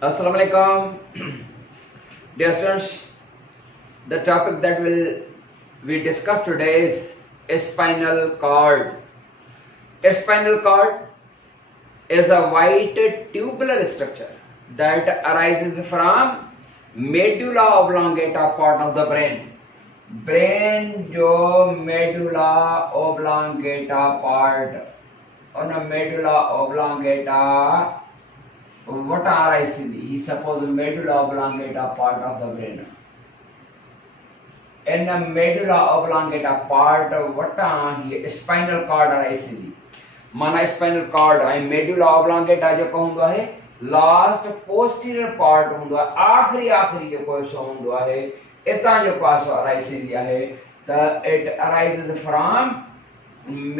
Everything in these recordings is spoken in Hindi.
Assalamu alaikum. Dear students, the topic that will we discuss today is spinal cord. A spinal cord is a white tubular structure that arises from medulla oblongata part of the brain. Brain जो medulla oblongata part on a medulla oblongata what RICD? He suppose medulla oblongata part of the brain. In the medulla oblongata part, what he spinal cord RICD. माना स्पाइनल कॉर्ड ऐं मेडुला ऑब्लांगेटा जेको हूंदो आहे लास्ट पोस्टीरियर पार्ट हूंदो आहे आखिरी जेको हिसो हूंदो आहे इतां जेको आहे सो अराइज़ आहे त it arises from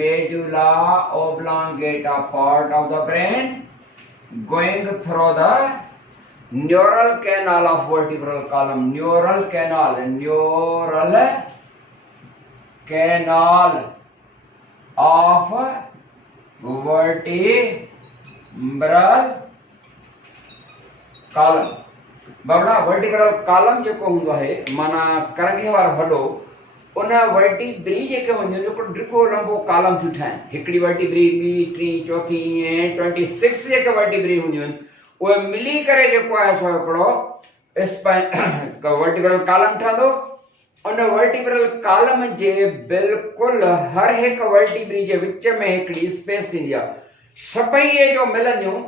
medulla oblongata part of the brain going through the neural canal of vertebral column. Neural canal of vertebral column. बबड़ा वर्टिकल कॉलम जेको हूंदो आहे माना करंगे वारो वॾो उन वर्टिब्री जेके वञनि जेको ड्रिको लंबो कॉलम थियूं ठाहिनि हिकिड़ी वर्टिब्री ॿी टी चौथी ऐं 26 जेके वर्टिब्री हूंदियूं आहिनि उहे मिली करे जेको आहे सो हिकिड़ो वर्टिकल कॉलम ठहंदो उन वर्टिकल कॉलम जे बिल्कुलु हर हिकु वर्टिब्री जे विच में हिकिड़ी स्पेस थींदी आहे सभई जो मिलंदियूं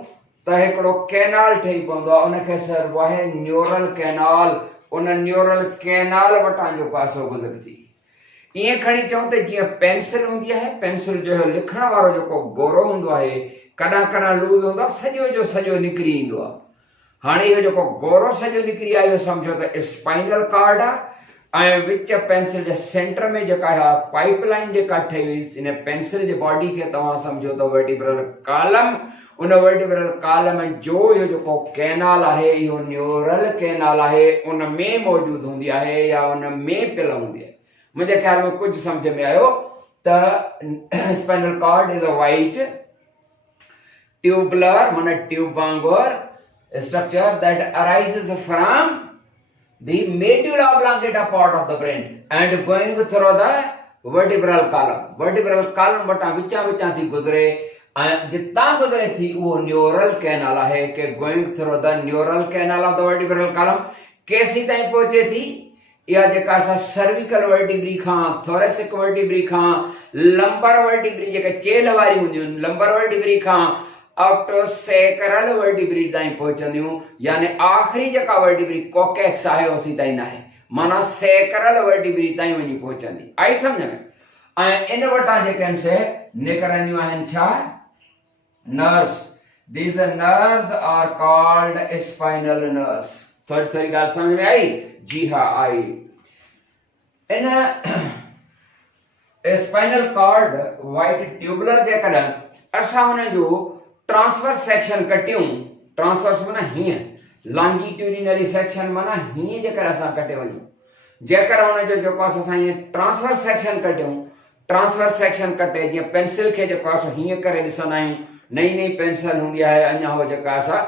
त हिकिड़ो कैनाल ठही पवंदो आहे उनखे चइबो आहे न्यूरल कैनाल उन न्यूरल कैनाल वटां जेको आहे सो गुज़रंदी इएं खणी चऊं त जीअं पेंसिल हूंदी आहे पेंसिल जो लिखण वारो जेको गोरो हूंदो आहे कॾहिं कॾहिं लूज़ हूंदो आहे सॼो जो सॼो निकिरी ईंदो आहे हाणे इहो जेको गोरो सॼो निकिरी आयो सम्झो त स्पाइनल कॉर्ड आहे ऐं विच पेंसिल जे सेंटर में जेका आहे पाइपलाइन जेका ठही हुई इन पेंसिल जे बॉडी खे तव्हां सम्झो त वर्टिब्रल कॉलम उन वर्टिब्रल कॉलम जो इहो जेको कैनाल आहे इहो न्यूरल कैनाल आहे उन में मौजूदु हूंदी आहे या उन में पियल हूंदी आहे मुझे ख्याल में कुछ समझ में आयो त spinal cord is a white tubular माना ट्यूब वांगुर structure that arises from the medulla oblongata part of the brain and going through the vertebral column वटां विचां थी गुज़रे ऐं जितां गुज़रे थी उहो न्यूरल कैनाल आहे के going through the neural canal of the vertebral column केसी ताईं पहुचे थी या जेका असां सर्विकल वर्टिब्री खां थोरेसिक वर्टिब्री खां लंबर वर्टिब्री जेके चेल वारी हूंदियूं आहिनि लंबर वर्टिब्री खां अप टू सेक्रल वर्टिब्री ताईं पहुचंदियूं यानी आखिरी जेका वर्टिब्री कोकेक्स आहे उसी ताईं न आहे माना सेक्रल वर्टिब्री ताईं वञी पहुचंदी आई सम्झ में ऐं इन वटां जेके आहिनि से निकिरंदियूं आहिनि छा nerves these nerves are called spinal nerves थोड़ी ॻाल्हि समझ में आई जी हाँ आई इन स्पाइनल कॉर्ड वाइट ट्यूबुलर जेकॾहिं असां हुन जो ट्रांसवर्स सेक्शन कटियूं ट्रांसवर्स माना हीअं लॉन्जिट्यूडिनली सेक्शन माना हीअं जेकर असां कटे वञूं जेकर हुन जो जेको आहे असां हीअं ट्रांसवर्स सेक्शन कटियूं ट्रांसवर्स सेक्शन कटे जीअं पेंसिल खे जेको आहे हीअं करे ॾिसंदा आहियूं नई पेंसिल हूंदी आहे अञा उहो जेका असां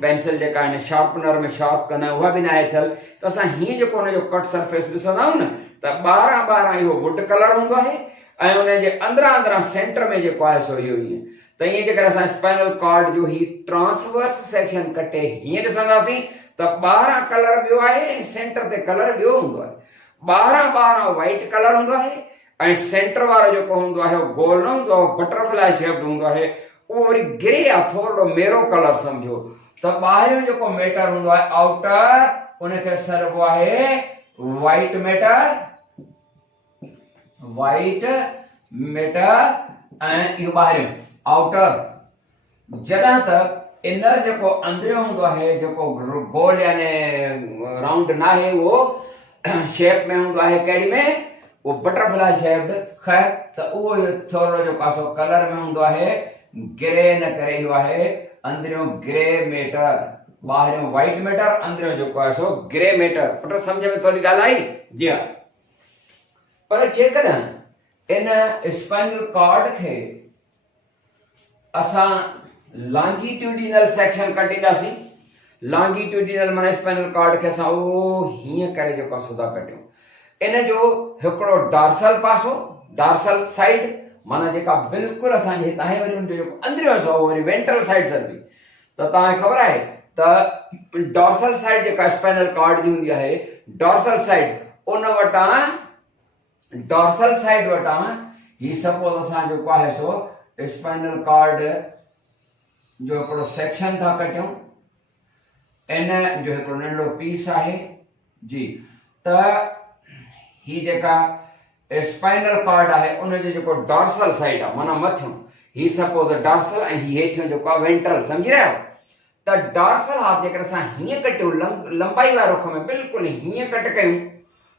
पेंसिल जेका आहिनि शार्पनर में शार्प कंदा आहियूं उहा बि न आहे थियल त असां हीअं जेको हुनजो कट सरफेस ॾिसंदा आहियूं न त ॿारहं इहो वुड कलर हूंदो आहे ऐं हुनजे अंदरां सेंटर में जेको आहे सो इहो ईअं त ईअं जेकर असां स्पाइनल कॉर्ड जो ही ट्रांसवर्स सेक्शन कटे हीअं ॾिसंदासीं त 12 कलर ॿियो आहे ऐं सेंटर ते कलर ॿियो हूंदो आहे 12 वाइट कलर हूंदो आहे ऐं सेंटर वारो जेको हूंदो आहे उहो गोल न हूंदो आहे बटरफ्लाई शेप्ड हूंदो आहे उहो वरी ग्रे आहे थोरो मेरो कलर सम्झो त ॿाहिरियों जेको मैटर हूंदो आहे आउटर उनखे चइबो आहे वाइट मैटर ऐं इहो ॿाहिरियों आउटर जॾहिं त इनर जेको अंदरियों हूंदो आहे जेको गोल यानी राउंड न आहे उहो शेप में हूंदो आहे कहिड़ी में वो बटरफ्लाई शेप्ड खैर त उहो थोरो जेको आहे कलर में हूंदो आहे ग्रे न करे इहो आहे अंदरियों ग्रे मैटर ॿाहिरियों वाइट मैटर अंदरियों जेको आहे सो ग्रे मैटर पुट सम्झ में थोरी ॻाल्हि आई जी हा पर जेकॾहिं इन स्पाइनल कॉर्ड खे असां लॉन्जिट्यूडिनल सेक्शन कटींदासीं लॉन्गिट्यूडिनल माना स्पाइनल कॉर्ड खे असां उहो हीअं करे जेको सुधा कटियूं। इन जो हिकिड़ो डॉर्सल पासो, डॉर्सल साइड माना जेका बिल्कुलु असांजे हितां आहे, वरी उनजो जेको अंदरियों हिसो वरी वेंट्रल साइड सर्वी। त तव्हांखे ख़बर आहे त डॉर्सल साइड जेका स्पाइनल कॉर्ड जी हूंदी आहे, डॉर्सल साइड उन वटां डॉर्सल साइड वटां ही सपोज असां जेको आहे सो स्पाइनल कॉर्ड जो हिकिड़ो सेक्शन था कटियूं, इन जो हिकिड़ो नंढो पीस आहे जी। त ही जेका स्पाइनल कॉर्ड आहे उनजो जेको डॉर्सल साइड आहे माना मथियों, ही सपोज डॉर्सल ऐं ही हेठियों जेको आहे वेंट्रल, सम्झी रहिया आहियो। त डॉर्सल हाफ जेकर असां हीअं कटियूं लंबाई वारे रुख में बिल्कुलु हीअं कट कयूं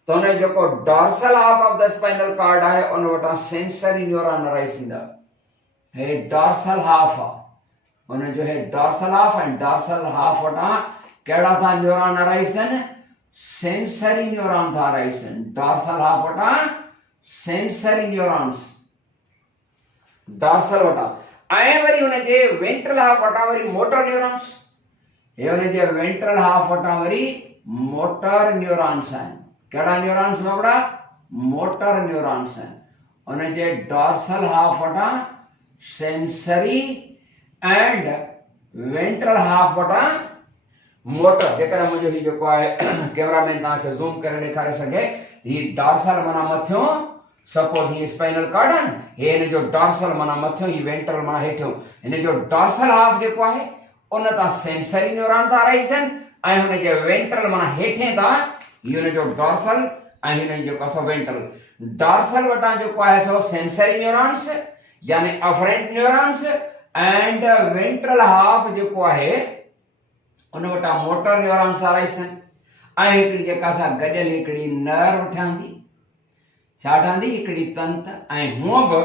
त हुन जेको dorsal half of the spinal cord आहे उन वटां सेंसरी न्यूरॉन अराइज थींदा। हे डॉर्सल हाफ आहे, हुन जो हे डॉर्सल हाफ ऐं डॉर्सल हाफ वटां कहिड़ा था न्यूरॉन अराइज थियनि, सेंसरी न्यूरॉन था अराइज थियनि। डॉर्सल हाफ वटां सेंसरी न्यूरॉन्स डॉर्सल वटां, ऐं वरी हुनजे वेंट्रल हाफ वटां वरी मोटर न्यूरॉन्स। हे हुनजे वेंट्रल हाफ वटां वरी मोटर न्यूरॉन्स आहिनि। कहिड़ा न्यूरॉन्स बाबड़ा? मोटर न्यूरॉन्स आहिनि। हुनजे डॉर्सल हाफ वटां सेंसरी एंड वेंट्रल हाफ वटां मोटर। जेकर मुंहिंजो ही जेको आहे कैमरामैन तव्हांखे ज़ूम करे ॾेखारे सघे, ही डॉर्सल माना मथियों, सपोज ही स्पाइनल कॉर्ड आहे न, हे हिन जो डॉर्सल माना मथियों, ही वेंट्रल माना हेठियों। हिन जो डॉर्सल हाफ जेको आहे उन तां सेंसरी न्यूरॉन था अराइज थियनि, ऐं हुनजे वेंट्रल माना हेठें तां ही हुन जो डॉर्सल ऐं हिन जो जेको वेंट्रल। डॉर्सल वटां जेको आहे सो सेंसरी न्यूरॉन्स यानी afferent neurons, and ventral half जेको आहे उन वटां मोटर न्यूरॉन्स अराइज थियनि। ऐं हिकिड़ी जेका असां गॾियल हिकिड़ी नर्व ठहंदी, छा ठहंदी? हिकिड़ी तंत। ऐं हूअं बि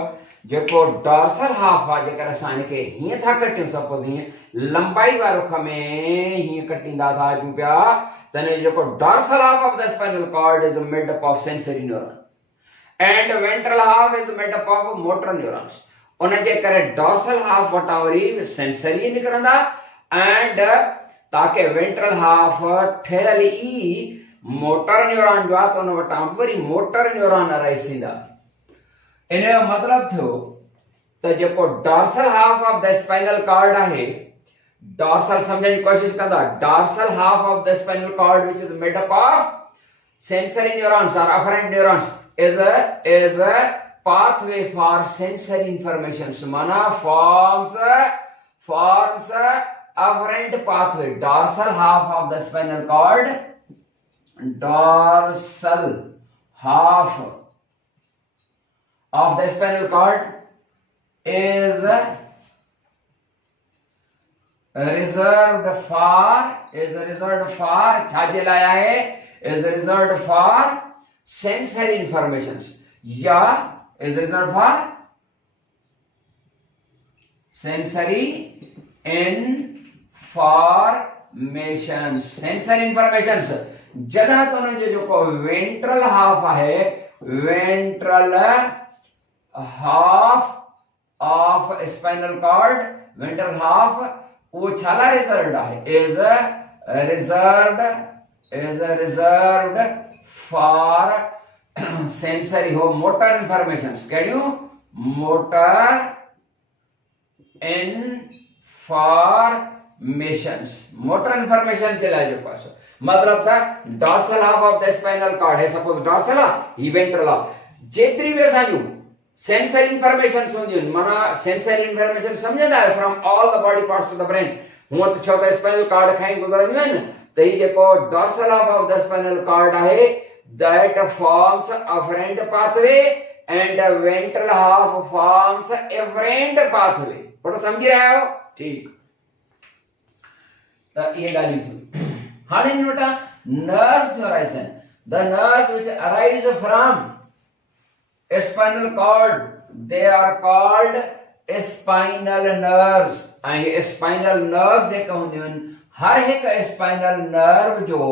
जेको डॉर्सल हाफ आहे जेकर असां हिनखे हीअं था कटियूं, सपोज हीअं लंबाई वारे रुख में हीअं कटींदा था अचूं पिया, त हिन जो जेको dorsal half of the spinal cord is made up of sensory neuron and ventral half is made up of motor neurons. उन जे करे डॉर्सल हाफ वटां वरी सेंसरी निकिरंदा एंड ताकि वेंट्रल हाफ ठहियल ई मोटर न्यूरॉन जो आहे, त उन वटां वरी मोटर न्यूरॉन अराइज थींदा। इन जो मतिलबु थियो त जेको dorsal half of the spinal cord आहे, डॉर्सल सम्झण जी कोशिश कंदा, dorsal half of the spinal cord which is made up of sensory neurons और afferent neurons is a pathway for sensory information, माना forms afferent pathway. Dorsal half of the spinal cord, dorsal half of the spinal cord is reserved for छाजे लाइ आहे, is reserved for sensory informations या is reserved for sensory informations. sensory informations जॾहिं त उन जो जेको वेंट्रल हाफ आहे, ventral half of spinal cord, ventral half वो छा लाइ रिजर्व्ड आहे, is reserved for sensory हो motor informations। कहिड़ियूं? motor informations, motor information जे लाइ जेको आहे मतलब था dorsal half of the spinal cord है, सपोज dorsal आहे, ही ventral आहे। जेतिरी बि असांजूं sensory information हूंदियूं, माना sensory information सम्झंदा आहियो from all the body parts to the brain। हूअं त छो त spinal cord खां ई गुज़रंदियूं आहिनि, त ही जेको dorsal half of the spinal cord आहे, that forms afferent pathway and ventral half forms afferent pathway। पर समझी रहे हो? ठीक। त ये ॻाल्हियूं थियूं। हाणे इन वटां nerves arise then, the nerves which arise from spinal cord, they are called spinal nerves। ऐं spinal nerves जेके हूंदियूं आहिनि, हर हिकु spinal nerve जो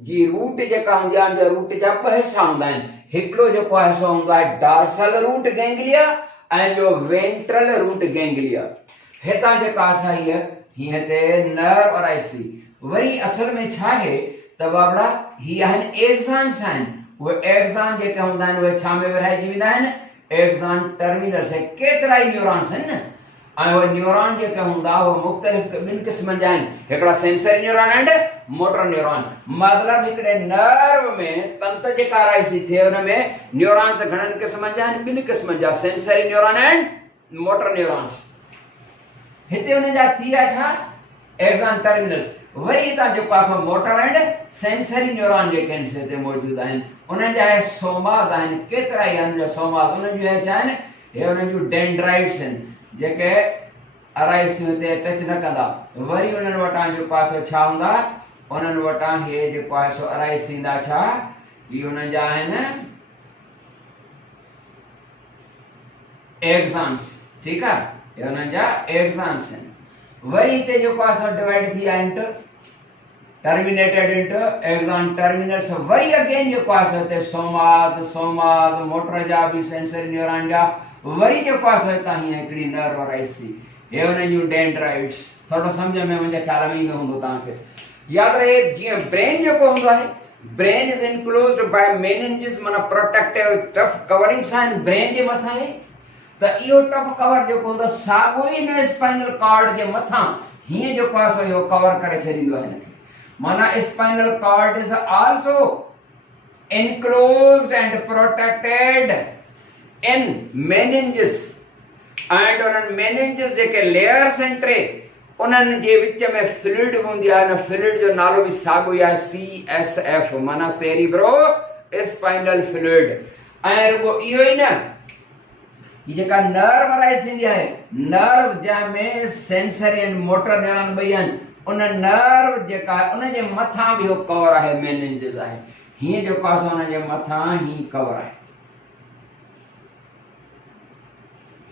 जी रूट जेका हूंदी आहे, रूट जा ॿ हिस्सा हूंदा आहिनि। हिकिड़ो जेको आहे सो हूंदो आहे डॉर्सल रूट गैंग्लिया ऐं ॿियो वेंट्रल रूट गैंग्लिया। हेता जेका छा हीअं ते नर्व अराइसी वरी असल में छा है त बाबड़ा ही आहिनि एक्सान्स आहिनि उहे एक्सान जेके हूंदा आहिनि उहे छा में विरहाइजी वेंदा आहिनि एक्सान टर्मिनल्स ऐं केतिरा ई न्यूरॉन्स आहिनि न ऐं उहे न्यूरॉन जेके हूंदा उहे मुख़्तलिफ़ ॿिनि क़िस्मनि जा आहिनि हिकिड़ा sensory neuron and motor neuron मतिलबु हिकिड़े नर्व में तंत जेका अराइसी थिए हुन में न्यूरॉन्स घणनि क़िस्मनि जा आहिनि ॿिनि क़िस्मनि जा sensory neuron and motor neurons हिते हुन जा थी विया छा एक्सान टर्मिनल्स वरी हितां जेको आहे मोटर एंड सेंसरी न्यूरॉन जेके आहिनि हिते मौजूदु आहिनि उन्हनि जा सोमास आहिनि केतिरा ई आहिनि सोमास उन्हनि जूं छा आहिनि हे उन्हनि जूं डेंड्राइट्स आहिनि जेके अराइसियूं हिते टच न कंदा वरी उन्हनि वटां जेको आहे छा हूंदा उन्हनि वटां हे जेको आहे सो अराइस थींदा छा इहे उन्हनि जा आहिनि एक्सान्स ठीकु आहे हे उन्हनि जा एक्सान्स आहिनि वरी हिते जेको आहे सो डिवाइड थी विया into terminated into axon terminals वरी अगेन जेको आहे सो हिते सोमास मोटर जा बि सेंसरी न्यूरॉन जा वरी जेको आहे सो हितां हीअं हिकिड़ी नर्व अराइस थी हे हुननि जूं डेंड्राइट्स थोरो सम्झ में मुंहिंजे ख्याल में ईंदो हूंदो तव्हांखे यादि रहे जीअं ब्रेन जेको हूंदो आहे brain is enclosed bye meninges माना प्रोटेक्टिव टफ कवरिंग सां ब्रेन जे मथां आहे त इहो टफ कवर जेको हूंदो साॻियो ई न स्पाइनल कॉर्ड जे मथां हीअं जेको आहे सो इहो कवर करे छॾींदो आहे हिनखे माना spinal cord is also enclosed and protected in meninges and उन्हनि meninges जेके लेयर्स आहिनि टे उन्हनि जे विच में फ्लूइड हूंदी आहे न फ्लूइड जो नालो बि साॻियो ई आहे CSF माना सेरिब्रो स्पाइनल फ्लूइड ऐं रुगो इहो ई न ही जेका नर्व अराइज थींदी आहे नर्व जंहिंमें सेंसरी एंड मोटर न्यूरॉन ॿई आहिनि उन नर्व जेका आहे उन जे मथां बि इहो कवर आहे मेनिंजिस आहे हीअं जेको आहे हुन जे मथां ही कवर आहे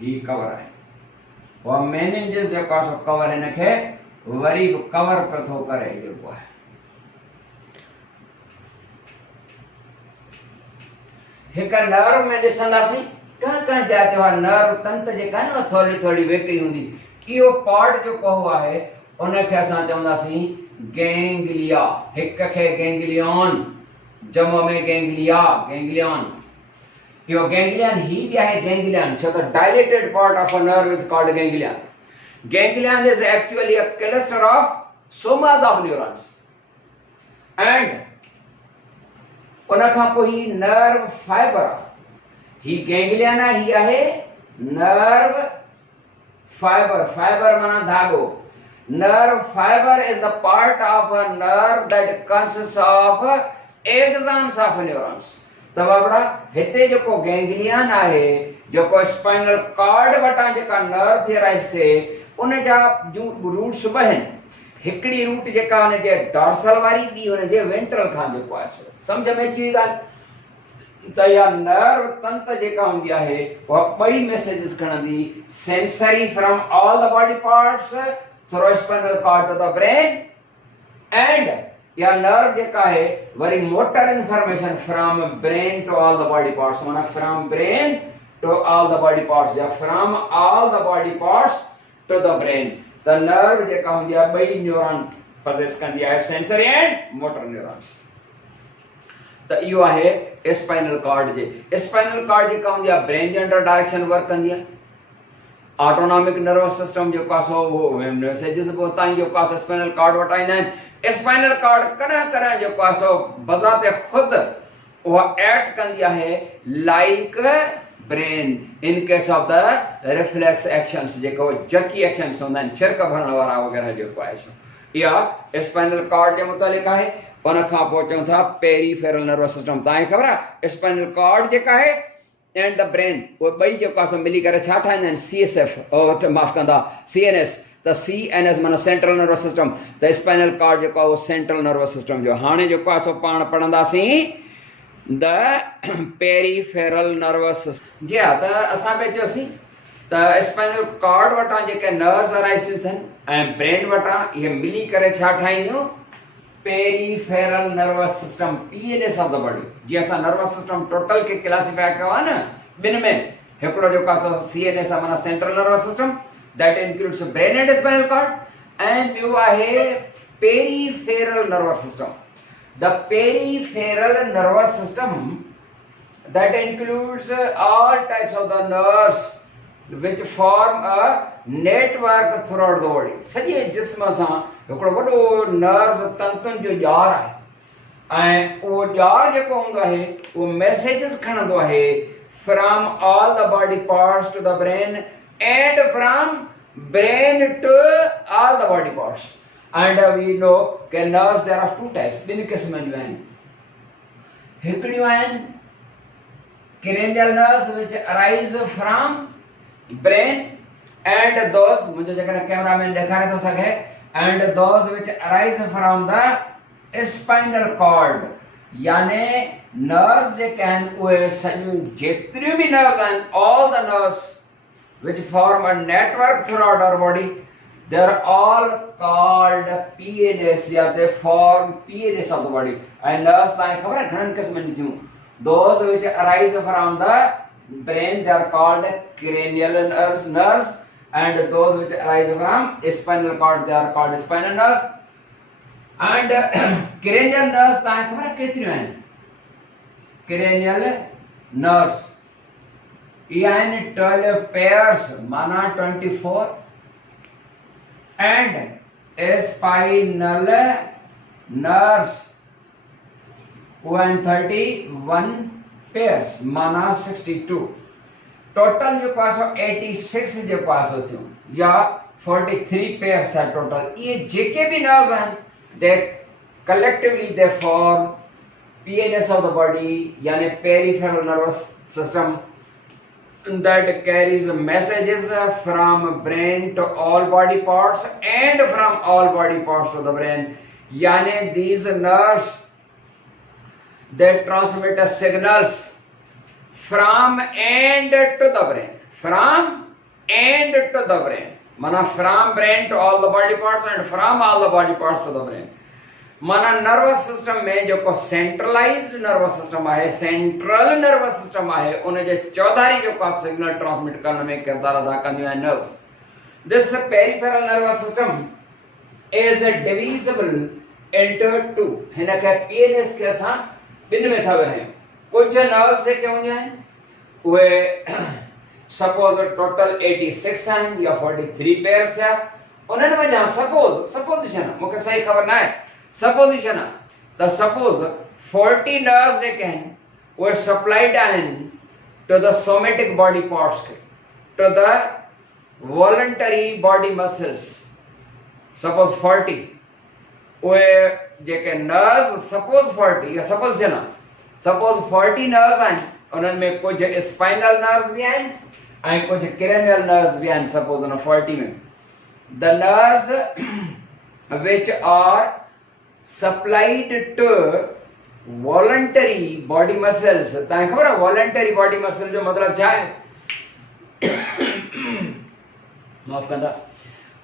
ही कवर आहे वो मेनिंजिस जेको आहे सो कवर हिनखे वरी बि कवर पियो थो करे जेको आहे हिक नर्व में ॾिसंदासीं कंहिं जाइ ते नर्व तंत जेका आहे न थोरी थोरी वेकरी हूंदी इहो पार्ट जेको आहे उनखे असां चवंदासीं गैंग्लिया हिक खे गैंग्लियन जमो में गैंग्लिया गैंग्लियन इहो गैंग्लियन ही बि आहे गैंग्लियन छो त dilated part of a nerve is called ganglion ganglion is actually a cluster of somas of neurons and उनखां पोइ ही नर्व फाइबर ही गैंग्लियन आहे ही आहे नर्व फाइबर फाइबर माना धागो nerve fiber is the part of a nerve that consists of axons of neurons त बाबड़ा हिते जेको गैंग्लियन आहे जेको स्पाइनल कॉर्ड वटां जेका नर्व थी अराइज थिए उन जा रूट्स ॿ आहिनि हिकिड़ी रूट जेका हुन जे डॉर्सल वारी ॿी हुन जे वेंट्रल खां जेको आहे सम्झ में अची वई ॻाल्हि त इहा नर्व तंत जेका हूंदी आहे उहा ॿई मैसेजेस खणंदी sensory from all the body parts through spinal cord to the brain and या nerve जेका है worry motor information from brain to all the body parts माना from brain to all the body parts या from all the body parts to the brain the nerve जेका हूंदी आहे ॿई न्यूरॉन possess कंदी आहे sensory and motor neurons त इहो आहे स्पाइनल कॉर्ड जे स्पाइनल कॉर्ड जेका हूंदी आहे ब्रेन जे अंडर डायरेक्शन वर्क कंदी आहे ऑटोनॉमिक नर्वस सिस्टम जेको आहे सो वो मैसेजेस पोतां जेको आहे स्पाइनल कॉर्ड वटां ईंदा आहिनि स्पाइनल कॉर्ड कॾहिं जेको आहे सो बज़ाते ख़ुदि उहा एक्ट कंदी आहे like brain in case of the reflex actions जेको जकी एक्शंस हूंदा आहिनि छिरक भरण वारा वग़ैरह जेको आहे सो इहा स्पाइनल कॉर्ड जे मुतालिक़ आहे उन खां पोइ चऊं था पेरीफेरल नर्वस सिस्टम तव्हांखे ख़बर आहे स्पाइनल कॉर्ड जेका आहे एंड द ब्रेन उहे ॿई जेको आहे मिली करे छा ठाहींदा आहिनि CSF माफ़ कंदा CNS त CNS माना सेंट्रल नर्वस सिस्टम त स्पाइनल कॉर्ड जेको आहे उहो सेंट्रल नर्वस सिस्टम जो हाणे जेको आहे सो पाण पढ़ंदासीं द पेरीफेरल नर्वस सिस्टम जी हा त असां पिया चयोसीं त स्पाइनल कॉर्ड वटां जेके नर्व्स अराइज़ थियनि ऐं ब्रेन वटां इहे मिली करे छा ठाहींदियूं peripheral nervous system PNS of the body जी असां नर्वस सिस्टम टोटल के क्लासिफाई कयो आहे न ॿिनि में हिकिड़ो जेको आहे CNS आहे माना central nervous system that includes brain and spinal cord, and ॿियो आहे peripheral nervous system. The peripheral nervous system that includes all types of the nerves which form a network throughout the body. सॼे जिस्म सां हिकिड़ो वॾो नर्व तंतुनि जो ॼार आहे ऐं उहो ॼार जेको हूंदो आहे उहो मैसेजेस खणंदो आहे from all the body parts to the brain and from brain to all the body parts. And we know that nerves there are two types. ॿिनि क़िस्मनि जूं आहिनि. हिकिड़ियूं आहिनि cranial nerves which arise from brain, and those मुंहिंजो जेकॾहिं कैमरामैन ॾेखारे थो सघे, and those which arise from the spinal cord. याने nerves जेके आहिनि उहे सॼियूं जेतिरियूं बि nerves आहिनि, all the nerves which form a network throughout our body, they are all called PNS, या they form PNS of the body. And nerves तव्हांखे ख़बर आहे घणनि क़िस्मनि जूं. Those which arise from the brain, they are called cranial nerves, and those which arise from spinal cord, they are called spinal nerves. And cranial nerves तव्हांखे ख़बर आहे केतिरियूं आहिनि? Cranial nerves इहे आहिनि 12 pairs, माना 24, and spinal nerves उहे आहिनि 31 pairs, माना 62. टोटल जेको आहे सो 86 जेको आहे सो थियूं, या 43 pairs आहे टोटल. इहे जेके बि nerves आहिनि, they collectively they form PNS of the body, यानी peripheral nervous system, that carries messages from brain to all body parts and from all body parts to the brain. यानी these nerves, they transmit signals from and to the brain, from and to the brain, माना from brain to all the body parts and from all the body parts to the brain. माना नर्वस सिस्टम में जेको सेंट्रलाइज्ड नर्वस सिस्टम आहे, सेंट्रल नर्वस सिस्टम आहे, उन जे चौधारी जेको आहे सिग्नल ट्रांसमिट करण में किरदार अदा कंदियूं आहिनि nerves. This peripheral nervous system is divisible into two. हिन खे पीएनएस खे असां ॿिनि में था विरहायूं. कुझु नर्व्स जेके हूंदियूं आहिनि उहे सपोज टोटल 86 आहिनि या 43 पेयर्स थिया. उन्हनि में जा सपोजिशन मूंखे सही ख़बर न आहे, supposition आहे त सपोज 40 nerves जेके आहिनि उहे सप्लाइड आहिनि to the somatic body parts खे, to the voluntary body muscles. Suppose 40 उहे जेके nerves सपोज 40 या सपोजिशन आहे, सपोज 40 nerves आहिनि, उन्हनि में कुझु स्पाइनल nerves बि आहिनि ऐं कुझु cranial nerves बि आहिनि. सपोज उन 40 में the nerves which are supplied to voluntary body muscles. तव्हांखे ख़बर आहे voluntary body muscle जो मतिलबु छा आहे? माफ़ कंदा,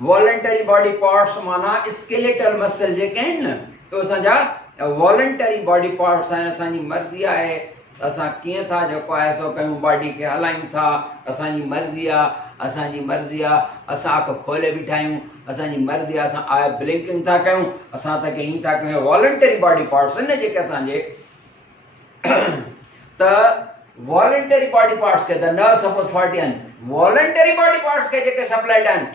voluntary body parts माना skeletal muscle जेके आहिनि न, तो असांजा voluntary body parts आहिनि. असांजी मर्ज़ी आहे असां कीअं था जेको आहे सो कयूं, बॉडी खे हलायूं था, असांजी मर्ज़ी आहे असां अखि खोले बीठा आहियूं, असांजी मर्ज़ी आहे असां आई ब्लिंकिंग था कयूं, असां त हीअं था कयूं. वॉलंटरी बॉडी पार्ट्स आहिनि जेके असांजे. त वॉलंटरी बॉडी पार्ट्स खे त न सपोज 40 आहिनि, वॉलंटरी बॉडी पार्ट्स खे जेके सप्लाइड आहिनि,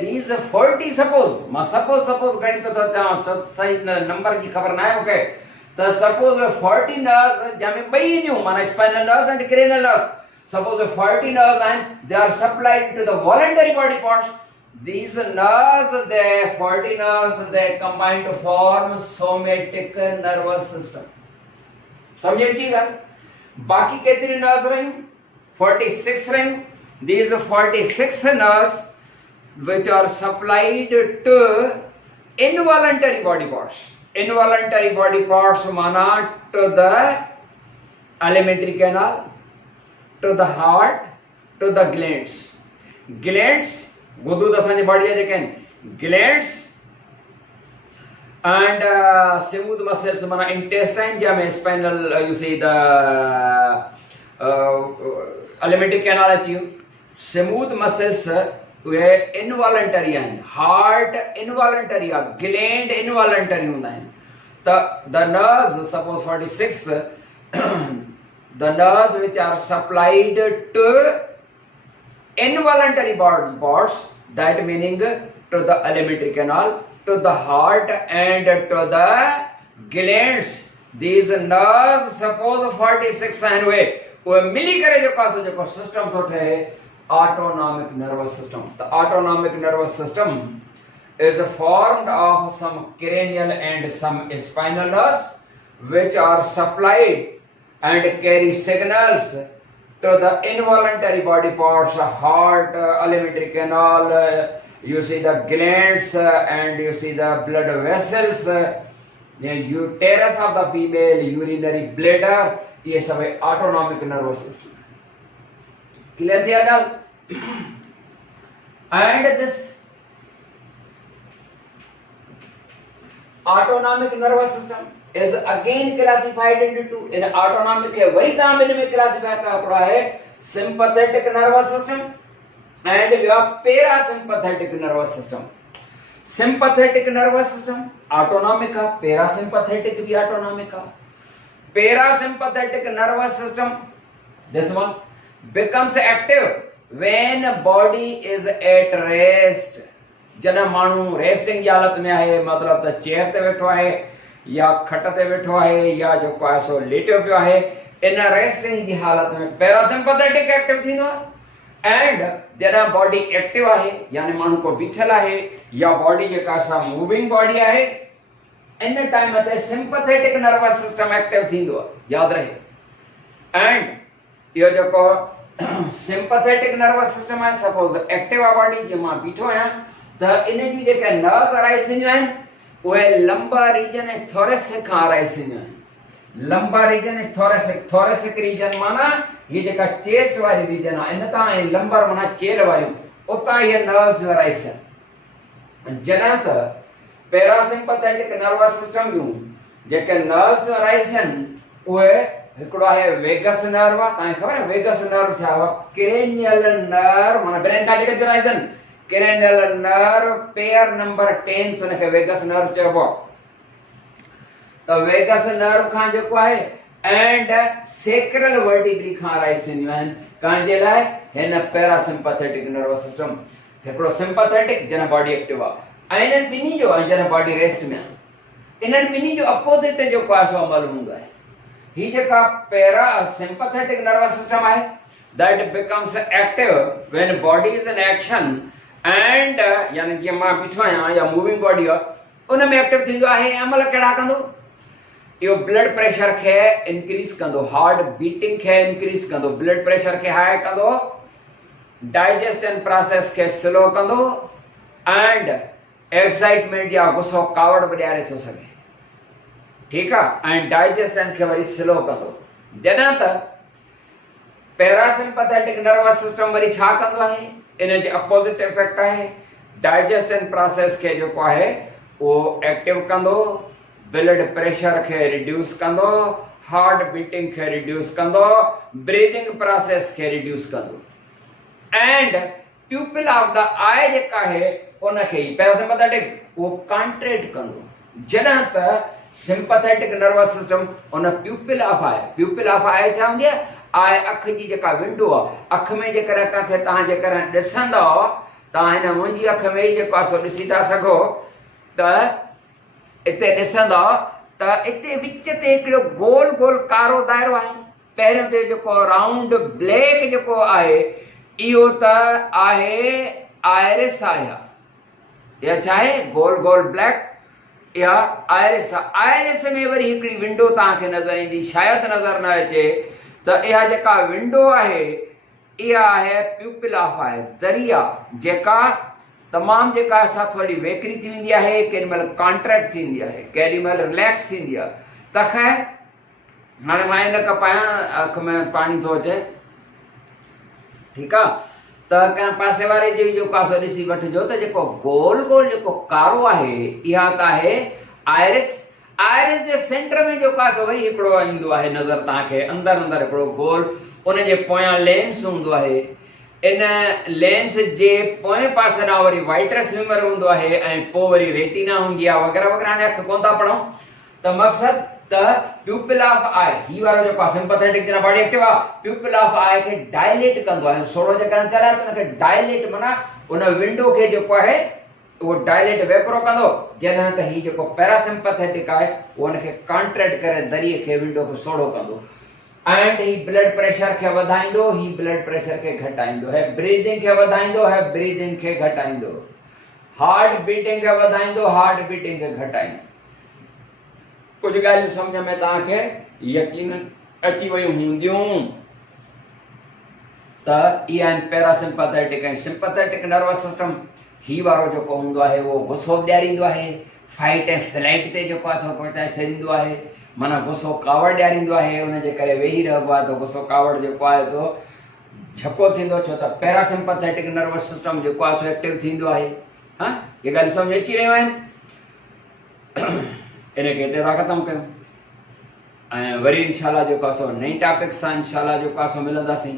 दीज़ 40 सपोज, मां सपोज घणी थो चवां, सही नंबर जी ख़बर न आहे मूंखे, त सपोज 40 nerves जंहिंमें ॿई ईंदियूं, माना spinal nerves and cranial nerves. Suppose 40 nerves and they are supplied to the voluntary body parts. These nerves, the 40 nerves, they combine to form somatic nervous system. समझे ठीक है? बाकी कितनी nerves रहीं? 46 रहीं. These 46 nerves which are supplied to involuntary body parts. Involuntary body parts माना to the alimentary canal, to the heart, to the glands. Glands, गुदूद असांजे बॉडी जा जेके आहिनि, glands and smooth muscles माना intestine जंहिंमें spinal you see the alimentary canal अची वियो. Smooth muscles उहे इनवॉलंटरी आहिनि, हार्ट इनवॉलंटरी आहे, ग्लैंड इनवॉलंटरी हूंदा आहिनि। त the nerves suppose 46 the nerves which are supplied to involuntary parts, that meaning to the alimentary canal, to the heart and to the glands, these nerves suppose 46 and we मिली करे जो कासो जो सिस्टम तो ठहे autonomic nervous system. The autonomic nervous system is formed of some cranial and some spinal nerves which are supplied and carry signals to the involuntary body parts, heart, alimentary canal, you see the glands and you see the blood vessels, uterus of the female, urinary bladder, ये सब है autonomic nervous system. Clear the adult? And this autonomic nervous system is again classified into two. In autonomic है वही काम इनमें classify कर पड़ा है sympathetic nervous system and parasympathetic nervous system. Sympathetic nervous system autonomic का, parasympathetic भी autonomic का. Parasympathetic nervous system, this one becomes active when body is at rest. जना माण्हू रेस्टिंग जी हालत में आहे, मतलब त चेयर ते वेठो आहे या खट ते वेठो आहे या जेको आहे सो लेटियो पियो आहे, इन रेस्टिंग जी हालत में पैरासिम्पैथेटिक एक्टिव थींदो आहे। एंड जना बॉडी एक्टिव आहे यानी माण्हू को बीठल आहे या बॉडी जेका सा मूविंग बॉडी आहे, इन टाइम ते सिंपैथेटिक नर्वस सिस्टम एक्टिव थींदो आहे, याद रहे। एंड इहो जेको सिंपैथेटिक नर्वस सिस्टम आहे सपोज एक्टिव आहे बॉडी, जे मां बीठो आहियां त इन जी जेके नर्व्स अराइज़ थींदियूं आहिनि उहे लंबा रीजन ऐं थोरेसिक खां अराइज़ थींदियूं आहिनि। लंबा रीजन ऐं थोरेसिक रीजन माना ये जेका चेस्ट वारी रीजन आहे, इन तां ऐं लंबर माना चेल वारियूं, उतां इहे नर्व्स अराइज़ थियनि। जॾहिं त पैरासिम्पैथेटिक नर्वस सिस्टम जूं जेके नर्व्स अराइज़ थियनि उहे हिकिड़ो आहे वेगस नर्व, तव्हांखे ख़बर आहे वेगस नर्व छा आहे? क्रेनियल नर्व माना ब्रेन खां जेके अराइज़ थियनि, क्रेनियल नर्व पेयर नंबर 10 उनखे वेगस नर्व चइबो आहे। त वेगस नर्व खां जेको आहे and sacral vertebrae Khan arise थींदियूं आहिनि, कंहिंजे लाइ? हिन पैरासिम्पैथेटिक नर्वस सिस्टम, हिकिड़ो सिम्पैथेटिक जॾहिं बॉडी एक्टिव आहे ऐं इन्हनि ॿिन्ही जो ऐं जॾहिं बॉडी रेस्ट में आहे, इन्हनि ॿिन्ही जो अपोज़िट जेको आहे सो अमल हूंदो आहे। ही जेका पैरासिम्पैथेटिक नर्वस सिस्टम आहे that becomes active when body is in action and यानी जीअं मां बीठो आहियां या मूविंग बॉडी आहे उन में एक्टिव थींदो आहे। अमल कहिड़ा कंदो? इहो ब्लड प्रेशर खे इंक्रीज कंदो, हार्ट बीटिंग खे इंक्रीज कंदो, ब्लड प्रेशर खे हाई कंदो, डाइजेशन प्रोसेस खे स्लो कंदो एंड एक्साइटमेंट या गुस्सो कावड़ बि ॾियारे थो सघे, ठीकु आहे, ऐं डाइजेशन खे वरी स्लो कंदो। जॾहिं त पैरासिम्पैथेटिक नर्वस सिस्टम वरी छा कंदो आहे? इन जे अपोजिट इफेक्ट आहे, डाइजेशन प्रोसेस खे जेको आहे उहो एक्टिव कंदो, ब्लड प्रेशर खे रिड्यूस कंदो, हार्ट बीटिंग खे रिड्यूस कंदो, ब्रीदिंग प्रोसेस खे रिड्यूस कंदो एंड प्यूपिल ऑफ द आई जेका आहे उनखे पैरासिम्पैथेटिक उहो कॉन्ट्रैक्ट कंदो। जॾहिं त सिंपैथेटिक नर्वस सिस्टम उन प्यूपिल ऑफ आई, प्यूपिल ऑफ आई छा हूंदी आहे? आई अख जी जेका विंडो आहे, अख में जेकर कंहिंखे तव्हां जेकर ॾिसंदव, तव्हां हिन मुंहिंजी अख में ई जेको आहे सो ॾिसी था सघो त इते ॾिसंदव त इते विच ते हिकिड़ो गोल गोल कारो दाइरो आहे। पहिरियों ते जेको राउंड ब्लैक जेको आहे इहो त आहे आयरिस आहे, इहा छा आहे? गोल गोल ब्लैक, इहा आयरिस आहे। आयरिस में वरी हिकिड़ी विंडो तव्हांखे नज़र ईंदी, शायदि नज़र न अचे त इहा जेका विंडो आहे इहा आहे प्यूपिल ऑफ आई, दरिया जेका तमामु जेका असां थोरी वेकरी थी वेंदी आहे, केॾी महिल कॉन्ट्रैक्ट थींदी आहे, केॾी महिल रिलैक्स थींदी आहे। त ख़ैर हाणे मां इन खां पायां अख में पाणी थो अचे, ठीकु आहे, त कंहिं पासे वारे जी जेको आहे सो ॾिसी वठिजो त जेको गोल गोल जेको कारो आहे इहा त आहे आयरिस। आयरिस जे सेंटर में जेको आहे सो वरी हिकिड़ो ईंदो आहे नज़र तव्हांखे, अंदरि अंदरि हिकिड़ो गोल, उन जे पोयां लेंस हूंदो आहे इन लेंस जे पोएं पासे ना वरी वाइट्रस ह्यूमर हूंदो आहे ऐं पोइ वरी रेटिना हूंदी आहे वग़ैरह वग़ैरह। हाणे अखि कोन था पढ़ूं त मक़सद त प्यूपिल ऑफ आई ही वारो जेको आहे सिंपैथेटिक जन बॉडी एक्टिव आहे, प्यूपिल ऑफ आई खे डायलेट कंदो आहे। सोड़ो जेकॾहिं चलाए त उनखे डायलेट माना उन विंडो खे जेको आहे वो डायलेट वेकरो कंदो, जॾहिं त ही जेको पैरासिम्पैथेटिक आहे वो उनखे कॉन्ट्रैक्ट करे दरिए खे विंडो खे सोड़ो कंदो। एंड ही ब्लड प्रेशर खे वधाईंदो, ही ब्लड प्रेशर खे घटाईंदो है, ब्रीदिंग खे वधाईंदो है, ब्रीदिंग खे घटाईंदो, हार्ट बीटिंग खे वधाईंदो, हार्ट बीटिंग खे घटाईंदो। कुछ ॻाल्हियूं सम्झ में तव्हांखे यकीन अची वियूं हूंदियूं त इहा आहिनि पैरासिम्पैथेटिक ऐं सिंपैथेटिक नर्वस सिस्टम। ही वारो जेको हूंदो आहे वो गुस्सो ॾियारींदो आहे, फाइट ऐं फ्लाइट ते जेको आहे सो पहुचाए छॾींदो आहे, माना गुस्सो कावड़ ॾियारींदो आहे, उनजे करे वेही रहिबो आहे त गुस्सो कावड़ जेको आहे सो झको थींदो, छो त पैरासिम्पैथेटिक नर्वस सिस्टम जेको आहे सो एक्टिव थींदो आहे। हा ये ॻाल्हि सम्झ अची रहियूं आहिनि। इनखे हिते था ख़तमु कयूं ऐं वरी इंशाल्लाह जेको आहे सो नई टॉपिक सां इंशाल्लाह जेको आहे सो मिलंदासीं।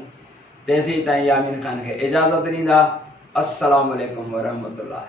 तेसीं ताईं यामीन ख़ान खे इजाज़त ॾींदा। अस्सलामु अलैकुम वरहमतुल्लाह।